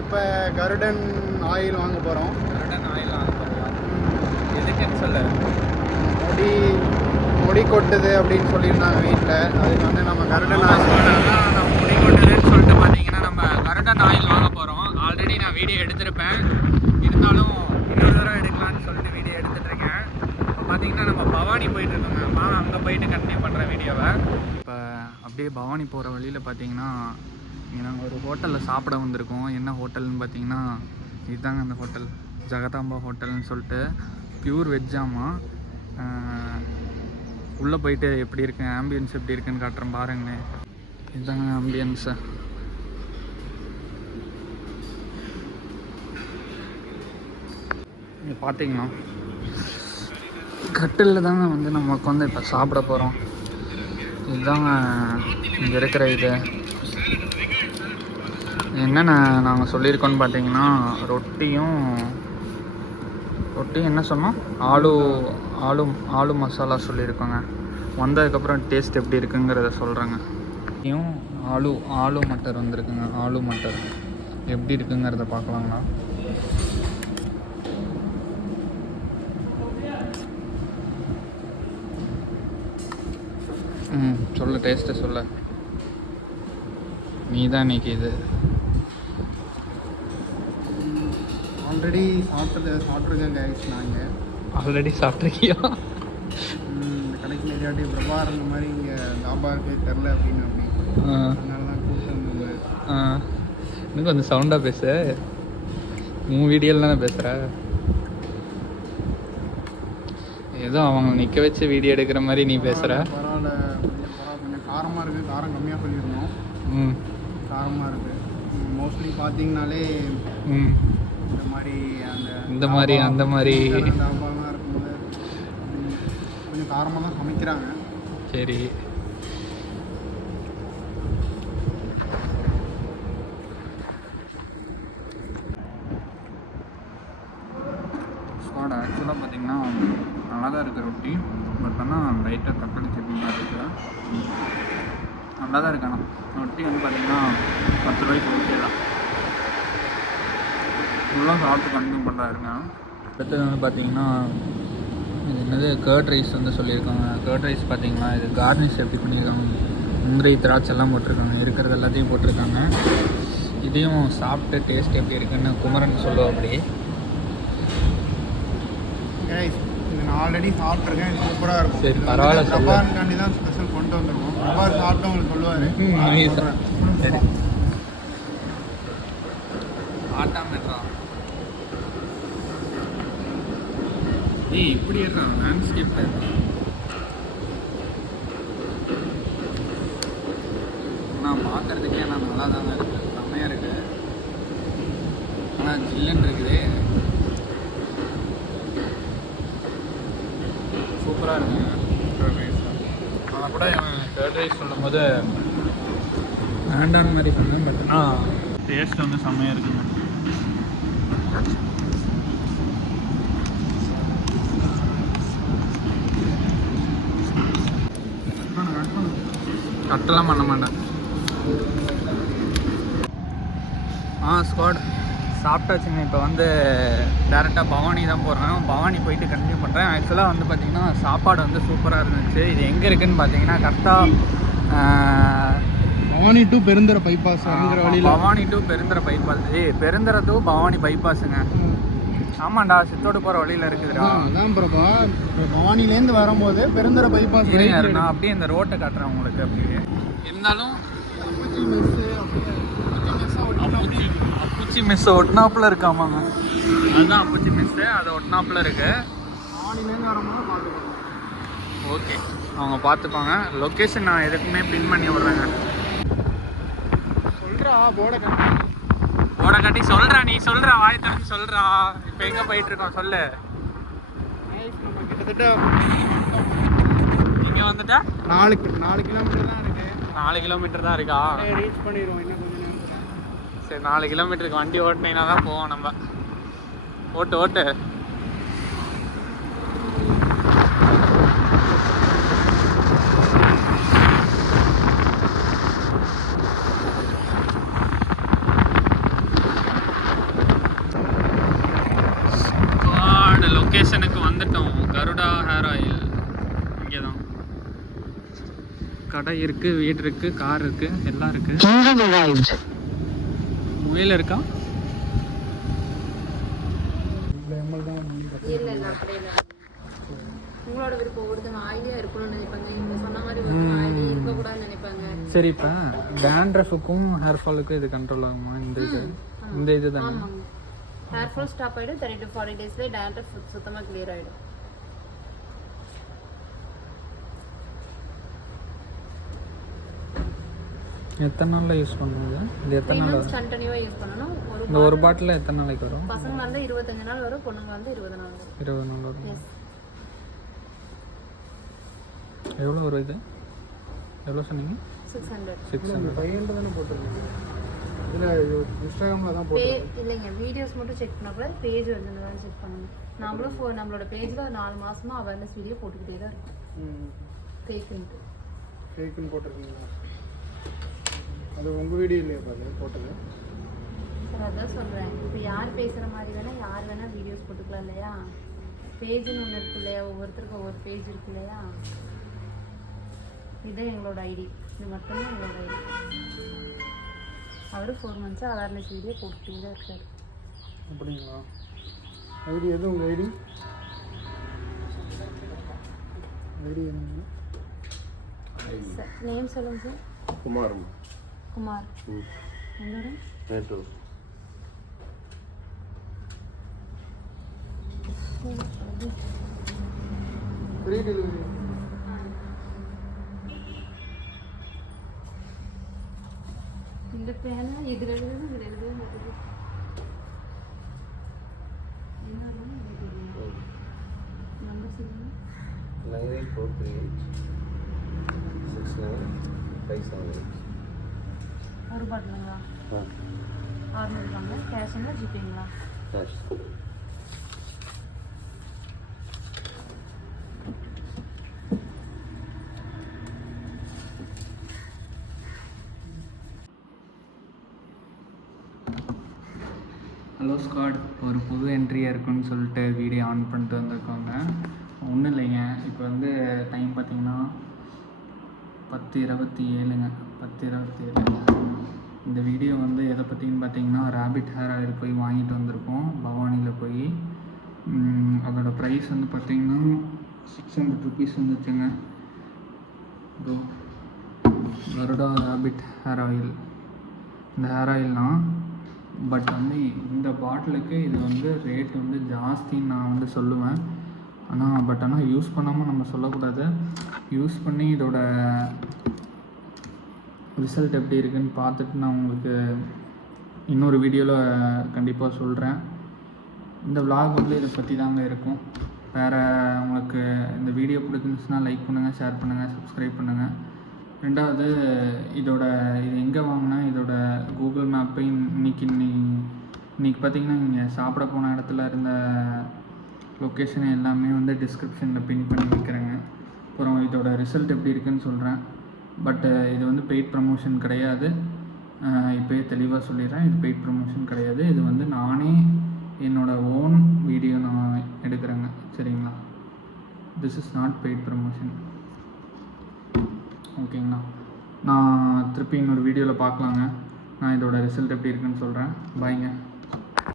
இப்போ கருடன் ஆயில் வாங்க போகிறோம். கருடன் ஆயில் வாங்க போகிறோம். எதுக்குன்னு சொல்ல, முடி கொட்டுது அப்படின்னு சொல்லியிருந்தாங்க வீட்டில். அதுக்கு வந்து நம்ம கருடன் ஆயில் நம்ம முடி கொட்டுதுன்னு சொல்லிட்டு பார்த்தீங்கன்னா நம்ம கருடன் ஆயில் வாங்க போகிறோம். ஆல்ரெடி நான் வீடியோ எடுத்திருப்பேன், இருந்தாலும் இன்னொரு தடவை எடுக்கலான்னு சொல்லிட்டு வீடியோ எடுத்துகிட்ருக்கேன். இப்போ பார்த்தீங்கன்னா நம்ம பவானி போயிட்டுருக்கோங்க. அங்கே போயிட்டு கண்டினியூ பண்ணுற வீடியோவை. இப்போ அப்படியே பவானி போகிற வழியில் பார்த்தீங்கன்னா இங்கே நாங்கள் ஒரு ஹோட்டலில் சாப்பிட வந்திருக்கோம். என்ன ஹோட்டல்னு பார்த்தீங்கன்னா இதுதாங்க அந்த ஹோட்டல், ஜெகதாம்பா ஹோட்டல்னு சொல்லிட்டு. பியூர் வெஜ்ஜாமா. உள்ளே போயிட்டு எப்படி இருக்கு, ஆம்பியன்ஸ் எப்படி இருக்குன்னு காட்டுறேன் பாருங்கண்ணே. இதுதாங்க ஆம்பியன்ஸு. நீங்கள் பார்த்தீங்கன்னா கட்டிலில் தாங்க வந்து நம்ம உட்காந்து இப்போ சாப்பிட போகிறோம். இதுதாங்க இங்கே இருக்கிற இது. என்னென்ன நாங்கள் சொல்லியிருக்கோன்னு பார்த்தீங்கன்னா ரொட்டியும் என்ன சொன்னோம், ஆலு மசாலா சொல்லியிருக்கோங்க. வந்ததுக்கப்புறம் டேஸ்ட் எப்படி இருக்குங்கிறத சொல்கிறேங்க. ஆலு மட்டர் வந்திருக்குங்க. ஆலு மட்டர் எப்படி இருக்குங்கிறத பார்க்கலாங்களா? சொல்ல, டேஸ்ட்டு சொல்ல. நீ தான் இன்னைக்கு இது ஆல்ரெடி சாப்பிட்ருக்கேன் கைஸ். நாங்கள் ஆல்ரெடி சாப்பிட்ருக்கியா? இந்த கடைக்கு நிறையாட்டி பிரபார் இந்த மாதிரி இங்கே தாபா இருக்கு தெரில அப்படின்னு அதனால தான் கூப்பிட்டு வந்தது. இன்னும் கொஞ்சம் சவுண்டாக பேச, உன் வீடியோவில் தானே பேசுகிற. ஏதோ அவங்க நிற்க வச்சு வீடியோ எடுக்கிற மாதிரி நீ பேசுகிற. பரவாயில்ல, கொஞ்சம் காரமாக இருக்குது. காரம் கம்மியாக சொல்லியிருந்தோம். காரமாக இருக்குது. மோஸ்ட்லி பார்த்தீங்கனாலே இந்த மாதிரி அந்த மாதிரி தாபாலாம் இருக்கும்போது கொஞ்சம் காரமாக தான் சமைக்கிறாங்க. சரி, ஸ்குவாட் ஆக்சுவலாக பார்த்தீங்கன்னா நல்லா தான் இருக்குது ரொட்டி. பட் ஆனால் லைட்டாக தக்காளி சட்னி தான் இருக்குது. நல்லா தான் இருக்கு. ஆனால் ரொட்டி வந்து பார்த்திங்கன்னா 10 ரூபாய்க்கு ஓகே தான். ஃபுல்லாக சாப்பிட்டு கண்டினியூ பண்ணுறாருங்க. அடுத்தது வந்து பார்த்திங்கன்னா இது என்னது, கர்ட் ரைஸ் வந்து சொல்லியிருக்காங்க. கர்ட் ரைஸ் பார்த்திங்கன்னா இது கார்னிஷ் எப்படி பண்ணியிருக்காங்க, முந்திரி திராட்சை எல்லாம் போட்டிருக்காங்க. இருக்கிறது எல்லாத்தையும் போட்டிருக்காங்க. இதையும் சாப்பிட்டு டேஸ்ட் எப்படி இருக்குன்னு குமரன் சொல்லுவோம். அப்படி இது நான் ஆல்ரெடி சாப்பிட்ருக்கேன். இது சூப்பராக இருக்கும். சரி, பரவாயில்ல. பிரபாருக்காண்டி தான் ஸ்பெஷல் கொண்டு வந்துருக்கோம். பிரபார் சாப்பிட்டு உங்களுக்கு சொல்லுவார். சரி, ஆட்டாமேட்றான். ஏய், இப்படி ஏறான் லேண்ட்ஸ்கேப். நான் பார்க்குறதுக்கே நான் நல்லா தாங்க இருக்குது. செம்மையாக இருக்குது. ஆனால் ஜில்லுன்னு இருக்குது. சூப்பராக இருக்குங்க கர்ட் ரைஸ். நான் கூட கர்ட் ரைஸ் சொல்லும் போது வேண்டான மாதிரி பண்ணேன். பட் ஆனால் டேஸ்ட் வந்து செம்மையாக இருக்குங்க. கட்டெல்லாம் பண்ண மாட்டேன். ஸ்குவாட் சாப்பிட்டாச்சுங்க. இப்போ வந்து டேரெக்டாக பவானி தான் போகிறேன். பவானி போயிட்டு கண்டினியூ பண்ணுறேன். ஆக்சுவலாக வந்து பார்த்திங்கன்னா சாப்பாடு வந்து சூப்பராக இருந்துச்சு. இது எங்கே இருக்குதுன்னு பார்த்தீங்கன்னா கரெக்டாக பவானி டு பெருந்தர பைபாஸ் அப்படிங்கிற வழியில். Bhavani to Perundurai bypass. Perundurai to Bhavani பைபாஸுங்க. ஆமாண்டா, சித்தோடு போகிற வழியில் இருக்குதுடா. அதான் பிரபா, பவானிலேருந்து வரும்போது பெருந்தர பைபாஸ். நான் அப்படியே இந்த ரோட்டை காட்டுறேன் உங்களுக்கு. அப்படியே இருந்தாலும் அப்புச்சி மெஸ்ஸை ஒட்டினாப்புல இருக்காமாங்க. அதுதான் அப்புச்சி மெஸ்ஸு, அதை ஒட்டினாப்புல இருக்கு. பவானிலேருந்து வரும்போது பார்த்துக்கோங்க. ஓகே, அவங்க பார்த்துப்பாங்க. லொக்கேஷன் நான் எதுக்குமே பின் பண்ணி விட்றேங்க. சொல்கிறா போர்டை கட்டி சொல்கிறா. நீ சொல்கிறா, வாய் தண்ணி சொல்கிறா. இப்போ எங்கே போயிட்டுருக்கோம் சொல்லு. நம்ம கிட்டத்தட்ட இங்கே வந்துட்டா 4 கிலோமீட்டர் தான் இருக்குது. 4 கிலோமீட்டர் தான் இருக்கா? ரீச் பண்ணிடுவோம் இன்னும் கொஞ்சம் நேரத்தில். சரி, 4 கிலோமீட்டருக்கு வண்டி ஓட்டினீங்கன்னா தான் போவோம் நம்ம. ஓட்டு. கடை இருக்குது, வீடு இருக்குது, கார் இருக்குது, எல்லாம் இருக்குது. முயல் இருக்கா? இல்லை இல்லை அப்படி இல்லை. உங்களோட விருப்பம் ஒருத்தவங்க ஆயிலியாக இருக்கணும்னு நினைப்பாங்க, இவங்க சொன்ன மாதிரி ஒருத்தவங்க ஆயிலி இருக்கக்கூடாதுன்னு நினைப்பாங்க. சரி, இப்போ டேண்ட்ரஃபுக்கும் ஹேர் ஃபாலுக்கும் இது கண்ட்ரோல் ஆகுமா? இந்த இது தானே? ஆமாங்க, ஹேர் ஃபால் ஸ்டாப் ஆகிடும். 30 to 40 டேஸ்லேயே டேண்ட்ரஃப் சுத்தமாக கிளியர் ஆகிடும். எத்தனை நாளில் யூஸ் பண்ணுறது? இது எத்தனை நாள் கண்டினியூவாக யூஸ் பண்ணணும். இந்த ஒரு பாட்டில் எத்தனை நாளைக்கு வரும்? பசங்க வந்து 25 நாள் வரும், பொண்ணுங்க வந்து 20 நாள் வரும். 20 நாள் வரும். எவ்வளோ வரும் இது? எவ்வளோ சொன்னீங்க? 600. 600. 500 தானே போட்டுருக்கீங்க இதில்? இன்ஸ்டாகிராமில் தான் போட்டு இல்லைங்க, வீடியோஸ் மட்டும் செக் பண்ணக்கூடாது, பேஜ் வந்து செக் பண்ணணும். நம்மளும் நம்மளோட பேஜில் 4 மாதமாக அவேர்னஸ் வீடியோ போட்டுக்கிட்டே தான் இருக்கும். ஃபேக்குன்னு போட்டிருக்கீங்களா? அது உங்கள் வீடியோ இல்லையா பாரு போட்டது? சார் அதான் சொல்கிறேன், இப்போ யார் பேசுகிற மாதிரி வேணால் யார் வேணால் வீடியோஸ் போட்டுக்கலாம் இல்லையா? பேஜுன்னு ஒன்று இருக்கு இல்லையா, ஒவ்வொருத்தருக்கும் ஒவ்வொரு பேஜ் இருக்கு இல்லையா? இதுதான் எங்களோட ஐடி, இது மட்டும்தான் எங்களோட ஐடி. அவர் 4 மந்த்ஸாக அவேர்னஸ் வீடியோ போட்டுகிட்டே தான் இருக்கார். அப்படிங்களா? ஐடி எது உங்கள் ஐடி? ஐடி என்ன சார்? நேம் சொல்லுங்கள் சார். குமார். குமார். உங்களோட? நேட்டூர். Free delivery. இந்த பேனா இதில் எழுதுறது இதில் எழுதுறது நம்பர் சொல்லுங்கள். 98436957. ஒரு பாட்டிலுங்களா? 600 ரூபாங்க. கேஷுங்களா ஜிபேங்களா? கேஷ். ஹலோ ஸ்காட், ஒரு புது என்ட்ரியாக இருக்குன்னு சொல்லிட்டு வீடியோ ஆன் பண்ணிட்டு வந்திருக்காங்க. ஒன்றும் இல்லைங்க, இப்போ வந்து டைம் பார்த்திங்கன்னா 10:27ங்க. 10:27. இந்த வீடியோ வந்து எதை பற்றின்னு பார்த்தீங்கன்னா, ரேபிட் ஹேர் ஆயில் போய் வாங்கிட்டு வந்திருக்கோம் பவானியில் போய். அதோடய ப்ரைஸ் வந்து பார்த்திங்கன்னா 600 ருபீஸ் வந்துச்சுங்க. இதோ கருடா ரேபிட் ஹேர் ஆயில். இந்த ஹேர் ஆயில்னால் பட் வந்து இந்த பாட்டிலுக்கு இது வந்து ரேட் வந்து ஜாஸ்தின்னு நான் வந்து சொல்லுவேன். ஆனால் யூஸ் பண்ணாமல் நம்ம சொல்லக்கூடாது. யூஸ் பண்ணி இதோட ரிசல்ட் எப்படி இருக்குன்னு பார்த்துட்டு நான் உங்களுக்கு இன்னொரு வீடியோவில் கண்டிப்பாக சொல்கிறேன். இந்த vlog வந்து இதை பற்றி தாங்க இருக்கும். வேறு உங்களுக்கு இந்த வீடியோ பிடிச்சிருந்துச்சுன்னா லைக் பண்ணுங்கள், ஷேர் பண்ணுங்கள், சப்ஸ்கிரைப் பண்ணுங்கள். ரெண்டாவது, இது எங்கே வாங்கினா இதோட கூகுள் மேப்பை இன்றைக்கி பார்த்திங்கன்னா இங்கே சாப்பிட போன இடத்துல இருந்த லொக்கேஷன் எல்லாமே வந்து டிஸ்கிரிப்ஷனில் பின் பண்ணி வைக்கிறேங்க. அப்புறம் இதோட ரிசல்ட் எப்படி இருக்குன்னு சொல்கிறேன். பட் இது வந்து பெய்ட் ப்ரமோஷன் கிடையாது. இப்போயே தெளிவாக சொல்லிடுறேன், இது பெய்ட் ப்ரமோஷன் கிடையாது. இது வந்து நானே என்னோடய ஓன் வீடியோ நான் எடுக்கிறேங்க, சரிங்களா? This is not paid promotion, ஓகேங்களா? நான் திருப்பி இன்னொரு வீடியோவில் பார்க்கலாங்க. நான் இதோட ரிசல்ட் எப்படி இருக்குன்னு சொல்கிறேன். பாய்ங்க.